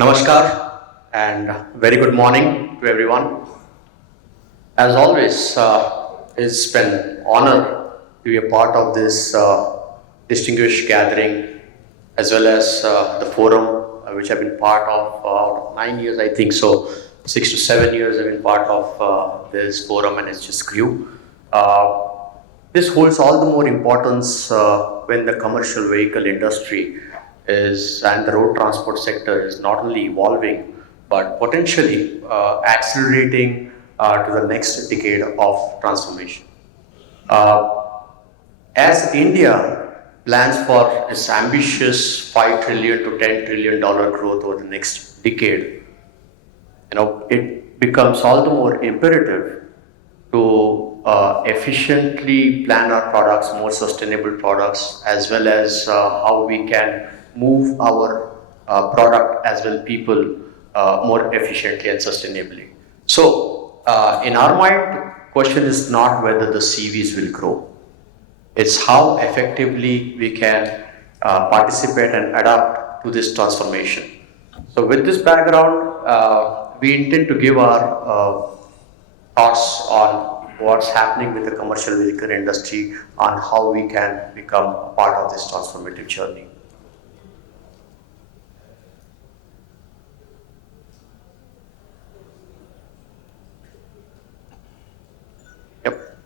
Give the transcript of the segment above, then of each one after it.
Namaskar and very good morning to everyone. As always, it's been an honor to be a part of this distinguished gathering as well as the forum which I've been part of out of 9 years, I think so. 6 to 7 years I've been part of this forum and it's just grew. This holds all the more importance when the commercial vehicle industry is and the road transport sector is not only evolving but potentially accelerating to the next decade of transformation. Uh, as India plans for its ambitious 5 trillion to $10 trillion growth over the next decade, it becomes all the more imperative to efficiently plan our products, more sustainable products, as well as how we can move our product as well people more efficiently and sustainably. So, in our mind, question is not whether the CVs will grow. It's how effectively we can participate and adapt to this transformation. So, with this background, we intend to give our thoughts on what's happening with the commercial vehicle industry, on how we can become a part of this transformative journey. Yep.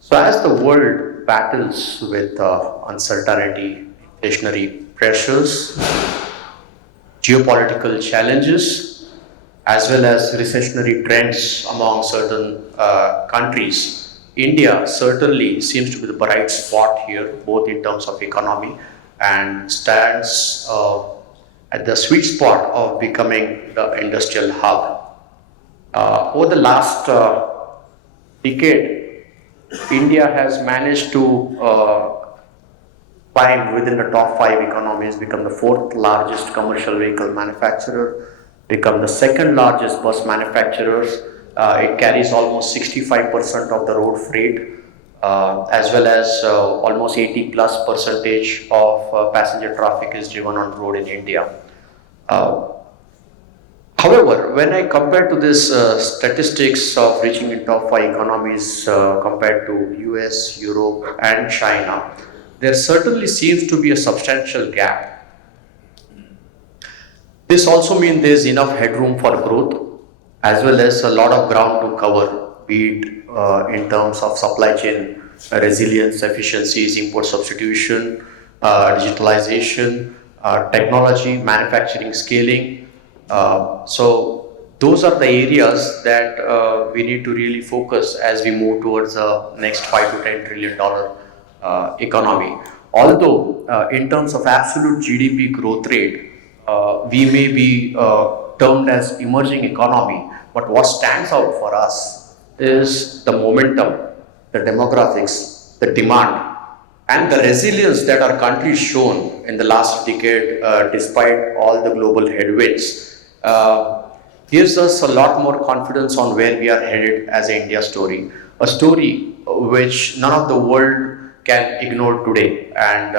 So as the world battles with uncertainty, inflationary pressures, geopolitical challenges, as well as recessionary trends among certain countries, India certainly seems to be the bright spot here, both in terms of economy and stands at the sweet spot of becoming the industrial hub. Over the last decade, India has managed to climb within the top five economies, become the fourth largest commercial vehicle manufacturer, become the second largest bus manufacturer. It carries almost 65% of the road freight, as well as almost 80 plus percentage of passenger traffic is driven on road in India. However, when I compare to this statistics of reaching in top five economies compared to US, Europe and China, there certainly seems to be a substantial gap. This also means there is enough headroom for growth as well as a lot of ground to cover, be it in terms of supply chain resilience, efficiencies, import substitution, digitalization, technology, manufacturing scaling. So those are the areas that we need to really focus as we move towards the next 5 to $10 trillion economy. Although in terms of absolute GDP growth rate, we may be termed as emerging economy, but what stands out for us is the momentum, the demographics, the demand, and the resilience that our country has shown in the last decade, despite all the global headwinds, gives us a lot more confidence on where we are headed as an India story. A story which none of the world can ignore today. And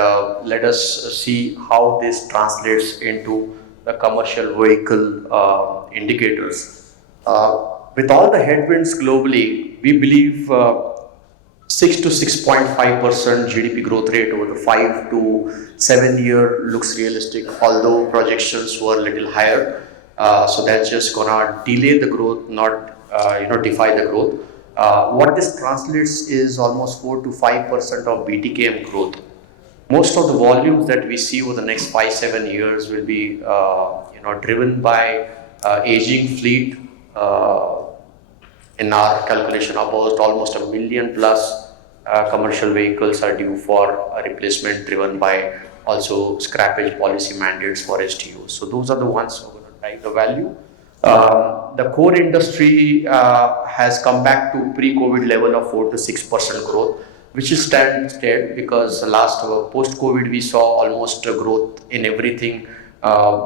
let us see how this translates into the commercial vehicle indicators. With all the headwinds globally, we believe 6 to 6.5% GDP growth rate over the 5 to 7 year looks realistic, although projections were a little higher. So that's just gonna delay the growth, not defy the growth. What this translates is almost 4 to 5% of BTKM growth. Most of the volumes that we see over the next 5-7 years will be driven by aging fleet. In our calculation, about almost 1 million plus commercial vehicles are due for a replacement, driven by also scrappage policy mandates for STOs. So those are the ones who are going to drive the value. The core industry has come back to pre-COVID level of 4 to 6% growth, which is steady because last post-COVID we saw almost growth in everything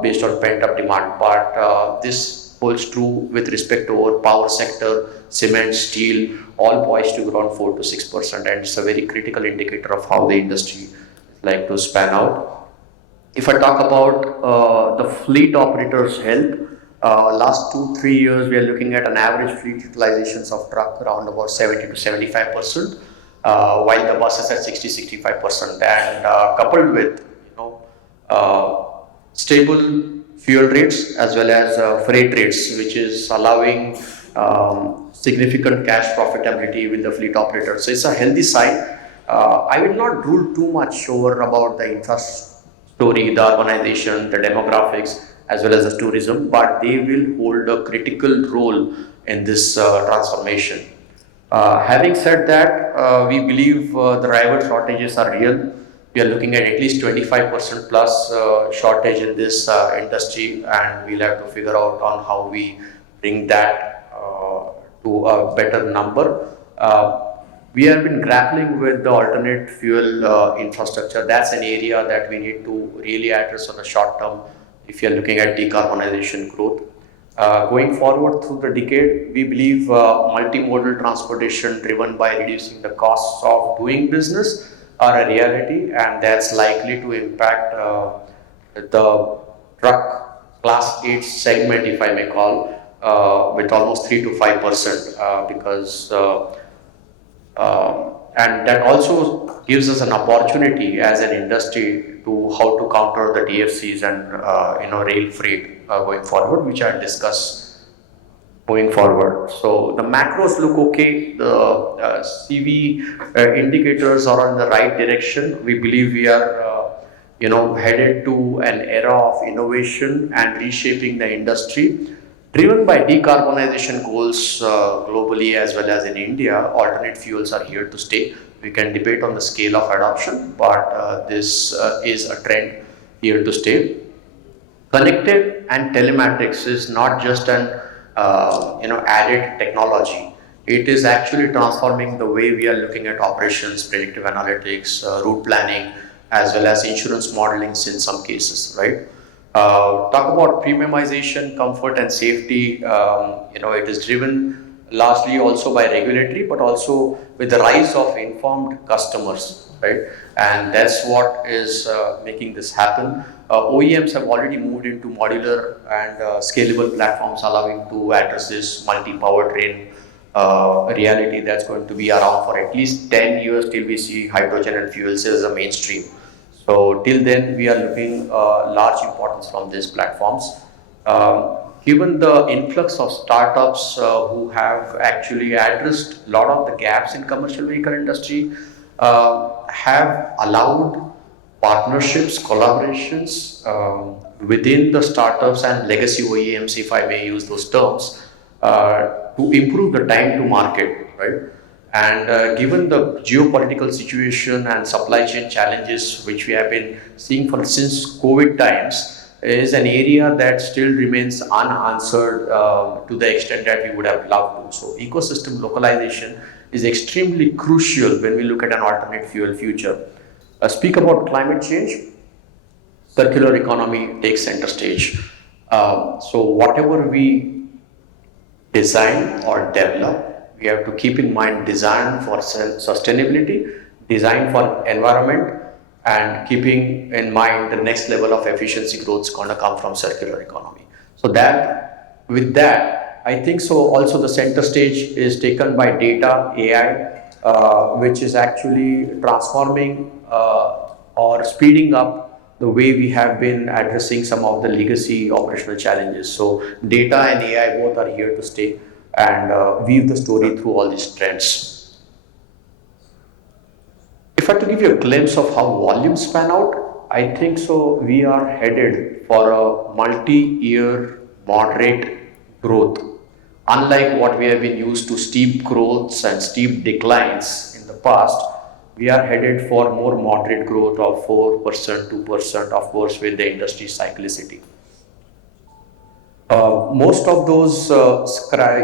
based on pent-up demand. But this holds true with respect to our power sector, cement, steel, all poised to grow on 4 to 6%, and it's a very critical indicator of how the industry is like to span out. If I talk about the fleet operators' health, last 2 3 years we are looking at an average fleet utilizations of truck around about 70 to 75%, while the buses at 60 65%, and coupled with stable fuel rates as well as freight rates, which is allowing significant cash profitability with the fleet operators. So it's a healthy sign. I will not rule too much over about the infrastructure story, the urbanization, the demographics, as well as the tourism, but they will hold a critical role in this transformation. Having said that, we believe the driver shortages are real. We are looking at least 25% plus shortage in this industry, and we'll have to figure out on how we bring that to a better number. We have been grappling with the alternate fuel infrastructure. That's an area that we need to really address on the short term if you're looking at decarbonization growth. Going forward through the decade, we believe multimodal transportation driven by reducing the costs of doing business are a reality, and that's likely to impact the truck class 8 segment, if I may call, with almost 3 to 5%, because and that also gives us an opportunity as an industry to how to counter the DFCs and rail freight going forward, which I'll discuss going forward. So the macros look okay. The CV indicators are in the right direction. We believe we are headed to an era of innovation and reshaping the industry. Driven by decarbonization goals globally as well as in India, alternate fuels are here to stay. We can debate on the scale of adoption, but this is a trend here to stay. Connected and telematics is not just an added technology. It is actually transforming the way we are looking at operations, predictive analytics, route planning, as well as insurance modeling in some cases, right? Talk about premiumization, comfort and safety. It is driven largely also by regulatory, but also with the rise of informed customers, right? And that's what is making this happen. OEMs have already moved into modular and scalable platforms, allowing to address this multi-powertrain reality that's going to be around for at least 10 years till we see hydrogen and fuel cells as a mainstream. So till then, we are looking large importance from these platforms. Given the influx of startups who have actually addressed a lot of the gaps in commercial vehicle industry, have allowed partnerships, collaborations within the startups and legacy OEMs, if I may use those terms, to improve the time to market, right? And given the geopolitical situation and supply chain challenges which we have been seeing since COVID times, is an area that still remains unanswered to the extent that we would have loved to. So ecosystem localization is extremely crucial when we look at an alternate fuel future. Speak about climate change, circular economy takes center stage. So whatever we design or develop, we have to keep in mind design for sustainability, design for environment, and keeping in mind the next level of efficiency growth is going to come from circular economy. So that, with that, I think so also the center stage is taken by data, AI, which is actually transforming or speeding up the way we have been addressing some of the legacy operational challenges. So data and AI both are here to stay and weave the story through all these trends. If I have to give you a glimpse of how volumes pan out, I think so we are headed for a multi-year moderate growth. Unlike what we have been used to steep growths and steep declines in the past, we are headed for more moderate growth of 4%, 2%, of course, with the industry cyclicity. Most of those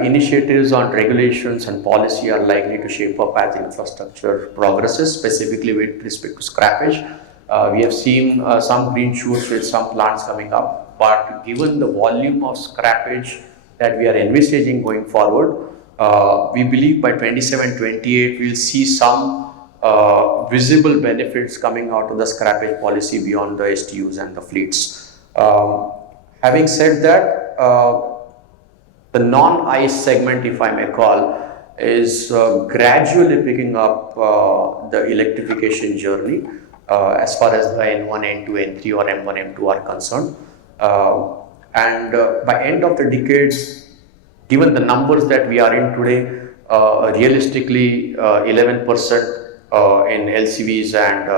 initiatives on regulations and policy are likely to shape up as infrastructure progresses, specifically with respect to scrappage. We have seen some green shoots with some plants coming up, but given the volume of scrappage that we are envisaging going forward, we believe by 27-28 we'll see some visible benefits coming out of the scrappage policy beyond the STUs and the fleets. Having said that, the non-ICE segment, if I may call, is gradually picking up the electrification journey as far as the N1, N2, N3 or M1, M2 are concerned. By end of the decade, given the numbers that we are in today, realistically 11% in LCVs and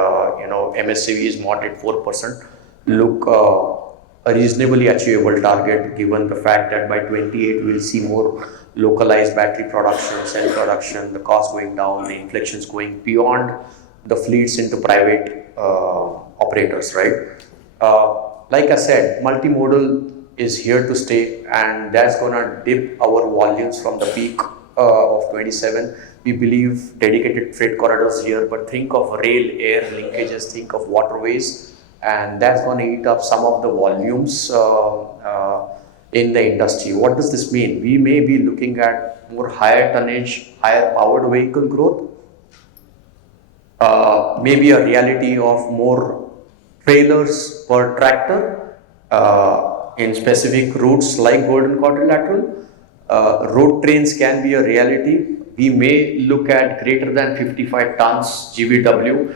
MSCVs, moderate 4% look a reasonably achievable target, given the fact that by 28 we will see more localized battery production, cell production, the cost going down, the inflections going beyond the fleets into private operators, right? Like I said, multimodal is here to stay, and that's gonna dip our volumes from the peak of 27. We believe dedicated freight corridors here, but think of rail, air linkages, think of waterways, and that's going to eat up some of the volumes in the industry. What does this mean? We may be looking at more higher tonnage, higher powered vehicle growth, maybe a reality of more trailers per tractor in specific routes like Golden Quadrilateral. Road trains can be a reality. We may look at greater than 55 tons GVW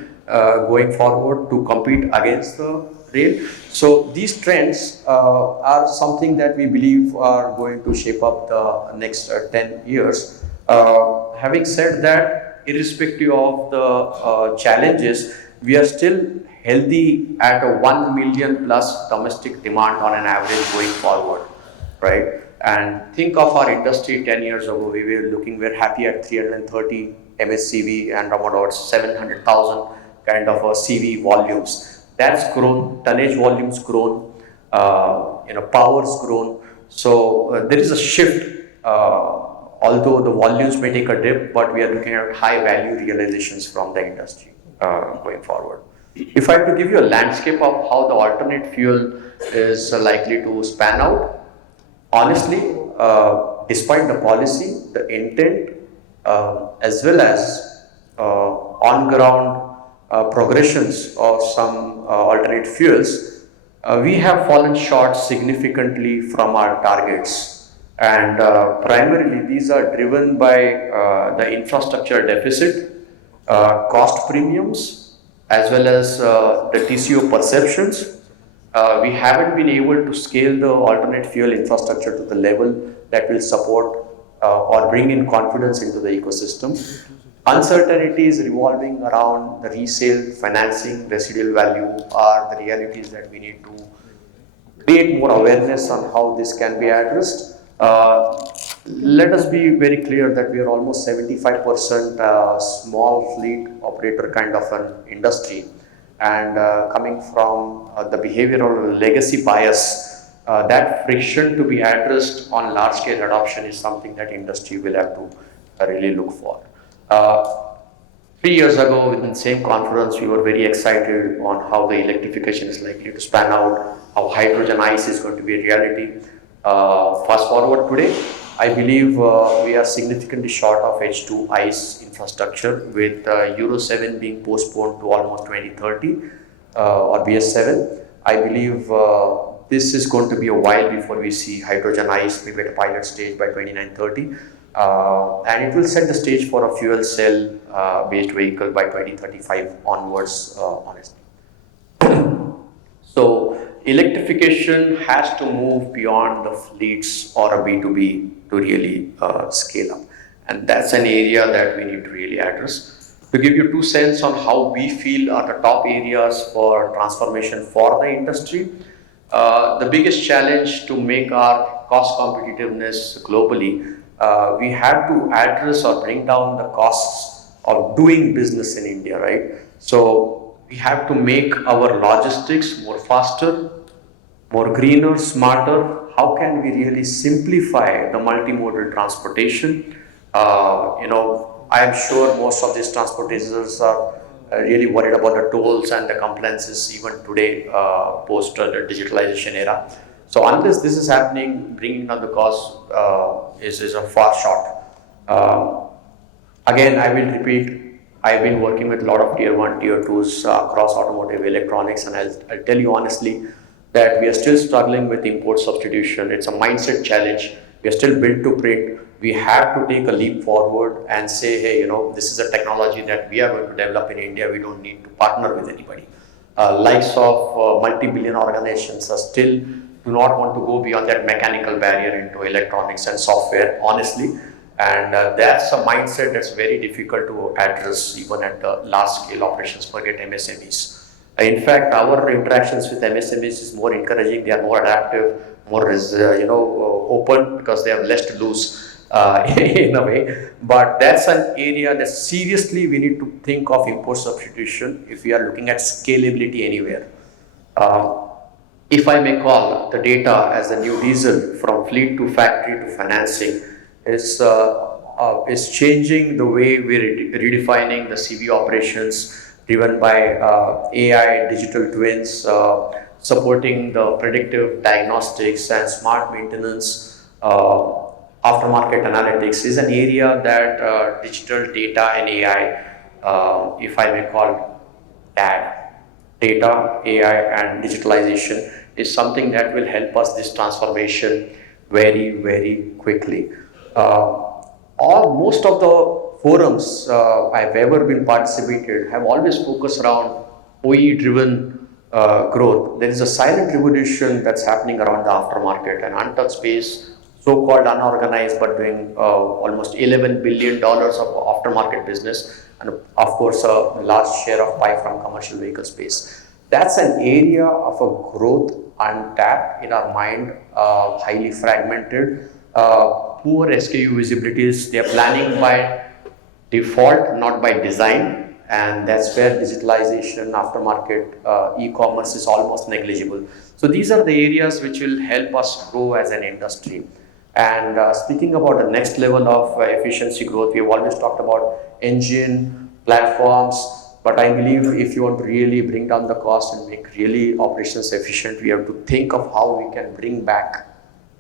going forward to compete against the rail. So these trends are something that we believe are going to shape up the next 10 years. Having said that, irrespective of the challenges, we are still healthy at a 1 million plus domestic demand on an average going forward, right? And think of our industry 10 years ago, we're happy at 330 MSCV and about 700,000 kind of a CV volumes. That's grown, tonnage volumes grown, power's grown. So there is a shift, although the volumes may take a dip, but we are looking at high value realizations from the industry going forward. If I have to give you a landscape of how the alternate fuel is likely to span out, honestly, despite the policy, the intent, as well as on-ground progressions of some alternate fuels, we have fallen short significantly from our targets. And primarily, these are driven by the infrastructure deficit, cost premiums, as well as the TCO perceptions. We haven't been able to scale the alternate fuel infrastructure to the level that will support or bring in confidence into the ecosystem. Uncertainties revolving around the resale, financing, residual value are the realities that we need to create more awareness on how this can be addressed. Let us be very clear that we are almost 75% small fleet operator kind of an industry. And coming from the behavioral legacy bias, that friction to be addressed on large scale adoption is something that industry will have to really look for. 3 years ago, within the same conference, we were very excited on how the electrification is likely to span out, how hydrogen ICE is going to be a reality. Fast forward today, I believe we are significantly short of H2 ICE infrastructure, with Euro 7 being postponed to almost 2030 or BS7. I believe this is going to be a while before we see hydrogen ICE maybe at a pilot stage by 29-30. And it will set the stage for a fuel cell based vehicle by 2035 onwards, honestly. So electrification has to move beyond the fleets or a B2B to really scale up. And that's an area that we need to really address. To give you 2 cents on how we feel are the top areas for transformation for the industry, the biggest challenge to make our cost competitiveness globally, we have to address or bring down the costs of doing business in India, right? So we have to make our logistics more faster, more greener, smarter. How can we really simplify the multimodal transportation? I am sure most of these transporters are really worried about the tolls and the compliances even today, post the digitalization era. So unless this is happening, bringing down the cost is a far shot. Again, I will repeat, I've been working with a lot of tier 1, tier 2s across automotive electronics, and I'll tell you honestly that we are still struggling with import substitution. It's a mindset challenge. We are still built to print. We have to take a leap forward and say, hey, this is a technology that we are going to develop in India. We don't need to partner with anybody. Likes of multi-billion organizations are still do not want to go beyond that mechanical barrier into electronics and software, honestly. And that's a mindset that's very difficult to address even at the large scale operations, forget MSMEs. In fact, our interactions with MSMEs is more encouraging. They are more adaptive, more open because they have less to lose in a way. But that's an area that seriously we need to think of import substitution if we are looking at scalability anywhere. If I may call the data as the new diesel from fleet to factory to financing is changing the way we're redefining the CV operations driven by AI, digital twins, supporting the predictive diagnostics and smart maintenance. Aftermarket analytics is an area that digital data and AI, if I may call DAD, data, AI and digitalization is something that will help us this transformation very, very quickly. Most of the forums I've ever been participated have always focused around OE driven growth. There is a silent revolution that's happening around the aftermarket and untouched space, so-called unorganized, but doing almost $11 billion of aftermarket business, and of course a large share of pie from commercial vehicle space. That's an area of a growth untapped in our mind, highly fragmented, poor SKU visibilities. They are planning by default, not by design, and that's where digitalization, aftermarket, e-commerce is almost negligible. So these are the areas which will help us grow as an industry. And speaking about the next level of efficiency growth, we have always talked about engine, platforms, but I believe if you want to really bring down the cost and make really operations efficient, we have to think of how we can bring back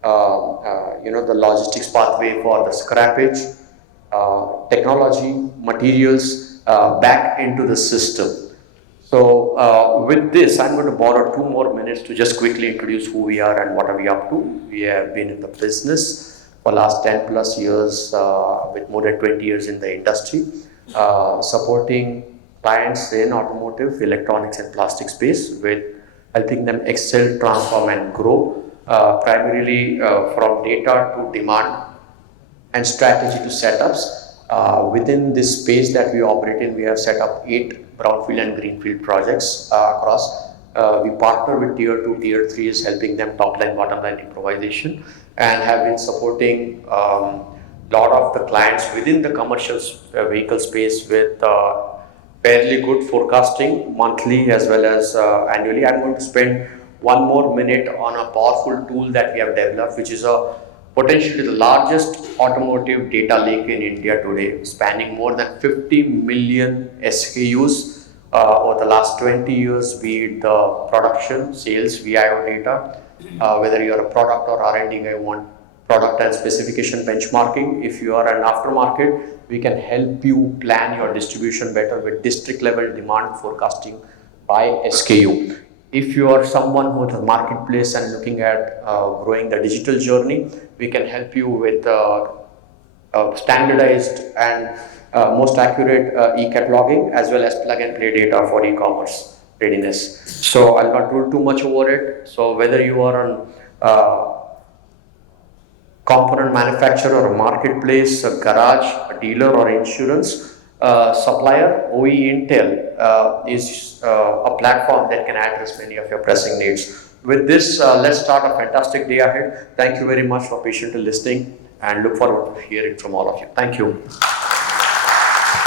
the logistics pathway for the scrappage, technology, materials back into the system. So with this, I'm going to borrow 2 more minutes to just quickly introduce who we are and what are we up to. We have been in the business for last 10 plus years with more than 20 years in the industry, supporting clients in automotive, electronics and plastic space with helping them excel, transform and grow, primarily from data to demand and strategy to setups. Within this space that we operate in, we have set up 8 brownfield and greenfield projects across. We partner with tier 2, tier 3s, helping them top line, bottom line improvisation, and have been supporting lot of the clients within the commercial vehicle space with fairly good forecasting monthly as well as annually. I'm going to spend 1 more minute on a powerful tool that we have developed, which is a potentially the largest automotive data lake in India today, spanning more than 50 million SKUs over the last 20 years, be it the production, sales, VIO data, whether you're a product or R&D guy, want product and specification benchmarking. If you are an aftermarket, we can help you plan your distribution better with district level demand forecasting by SKU. If you are someone who is a marketplace and looking at growing the digital journey, we can help you with standardized and most accurate e-cataloging as well as plug and play data for e-commerce readiness. So I'll not do too much over it. So whether you are an component manufacturer or a marketplace, a garage, a dealer or insurance supplier, OE Intel is a platform that can address many of your pressing needs. With this, let's start a fantastic day ahead. Thank you very much for patiently listening and look forward to hearing from all of you. Thank you.